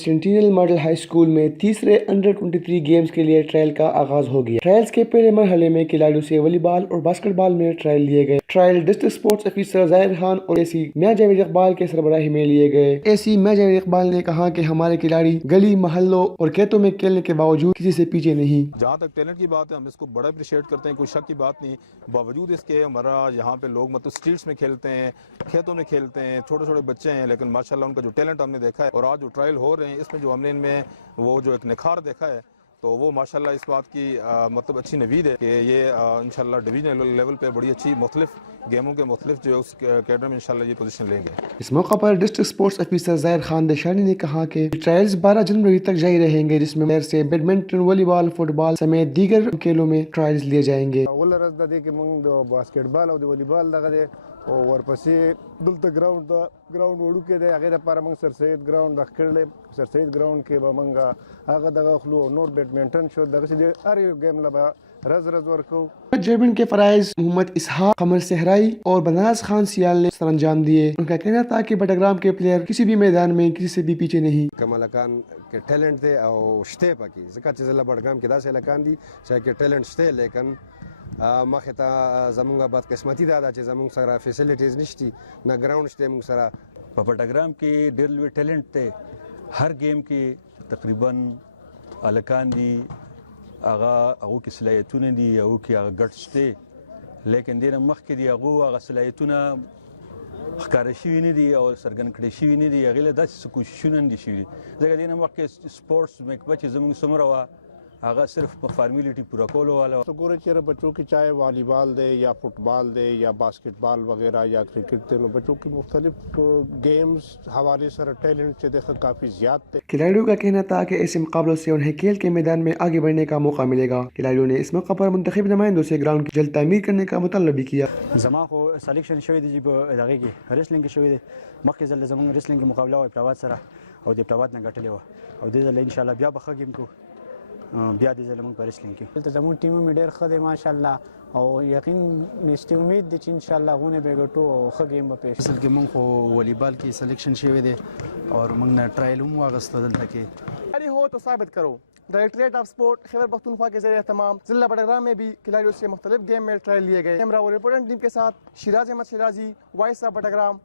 Sentinel model high school में तीसरे अंडर 23 गेम्स के लिए ट्रायल का आगाज हो गया। ट्रायल्स के पहले मरहले में खिलाड़ियों से वॉलीबॉल और बास्केटबॉल में ट्रायल लिए गए। ट्रायल डिस्ट्रिक्ट स्पोर्ट्स ऑफिसर जाहिर खान और एसी मियां जावेद इकबाल के सरबराही में लिए गए। एसी मियां जावेद इकबाल ने कहा कि हमारे खिलाड़ी गली मोहल्लों और खेतों में खेलने के बावजूद किसी से पीछे नहीं। जहाँ तक टैलेंट की बात है, हम इसको बड़ा अप्रिशिएट करते हैं, कोई शक की बात नहीं। बावजूद इसके हमारा यहाँ पे लोग मतलब स्ट्रीट्स में खेलते हैं, खेतों में खेलते हैं, छोटे छोटे बच्चे हैं, लेकिन माशाल्लाह उनका जो टैलेंट हमने देखा है और आज जो ट्रायल हो रहे हैं इसमें जो हमने इनमें वो जो एक निखार देखा है, तो वो माशाल्लाह इस बात की मतलब अच्छी नवीद है कि ये इंशाल्लाह डिवीजनल लेवल पे बड़ी अच्छी मुख्तलिफ गेमों के मुख्तलिफ जो उस कैडर में इंशाल्लाह ये पोजीशन लेंगे। इस मौका पर डिस्ट्रिक्ट स्पोर्ट्स ऑफिसर जाहिर खान देशानी ने कहा कि ट्रायल्स 12 जनवरी तक जारी रहेंगे, जिसमें से बैडमिंटन, वॉलीबॉल, फुटबॉल समेत दीगर खेलों में ट्रायल्स लिए जाएंगे। बास्केटबॉल और वॉलीबॉल दगदे और ورپسې دلته ګراوند وړو کې د هغه لپاره موږ سر سید ګراوند راکړل. سر سید ګراوند کې به موږ هغه دغه خلو نور بیډمنټن شو دغه چې هر یو گیم لبا رز ورکو. جرمن کے فرائض محمد اسحاق، قمر صحرائی اور بناز خان سیال نے سر انجام دیے. ان کا کہنا تھا کہ بٹاگرام کے پلیئر کسی بھی میدان میں کسی سے بھی پیچھے نہیں. کمالکان کے ټیلنٹ دی او شته پکې ځکه چې زله بټاګرام کې داسې لکان دي چې کې ټیلنٹ شته، لیکن مخه ته زمونږه بد قسمتي دا چې زمونږ سره فیسیلیټیز نشتی، نه ګراوند شته موږ سره. په بټاګرام کې ډېر لوی ټیلنټ دی، هر گیم کې تقریبا الکان دي، هغه کې صلاحیتونه دي، هغه کې هغه ګټ شته، لیکن دې نه مخکې دي هغه صلاحیتونه ښکاره شوي نه دي او څرګند کړي شوي نه دي، هغې له داسې څه کوششونه نه دي شوي. ځکه دې نه مخکې سپورټس مکبه چې زموږ څومره وه هغه صرف فارمیلٹی پورا کولو والا. تو گورے چہرے بچوں کی چاہے والی بال دے یا فٹ بال دے یا باسکٹ بال وغیرہ یا کرکٹ دے، بچوں کی مختلف گیمز حوالے سے ٹیلنٹ دیکھا کافی زیادہ تھے. کھلاڑیوں کا کہنا تھا کہ ایسے مقابلوں سے انہیں کھیل کے میدان میں آگے بڑھنے کا موقع ملے گا. کھلاڑیوں نے اس موقع پر منتخب نمائندوں سے گراؤنڈ کی جلد تعمیر کرنے کا مطالبہ بھی کیا. زما خو سلیکشن شوی دی په دغه کې ریسلینګ کې شوی دی، مخکې ځل زموږ ریسلینګ مقابله او پټاوات سره او د پټاوات نه ګټلې وه، او دې ځل ان شاء الله بیا به ښه گیم کو، بیا دې ځل موږ په ریسلینګ کې دلته زموږ ټیم مې ډېر ښه دی ماشاءالله، او یقین مې امید دی چې ان شاء الله غونه به ګټو او ښه گیم به پیش. اصل کې موږ خو والیبال کې سلیکشن شوی دی اور موږ نه ټرایل هم واغسته دلته کې. کھلاڑی ہو تو ثابت کرو. ڈائریکٹریٹ آف سپورٹ خیبر پختونخوا کے زیر اہتمام ضلع بٹاگرام میں بھی کھلاڑیوں سے مختلف گیم میں ٹرائل لیے گئے. کیمرہ اور رپورٹنگ ٹیم کے ساتھ شیراز احمد شیرازی، وائس آف بٹاگرام.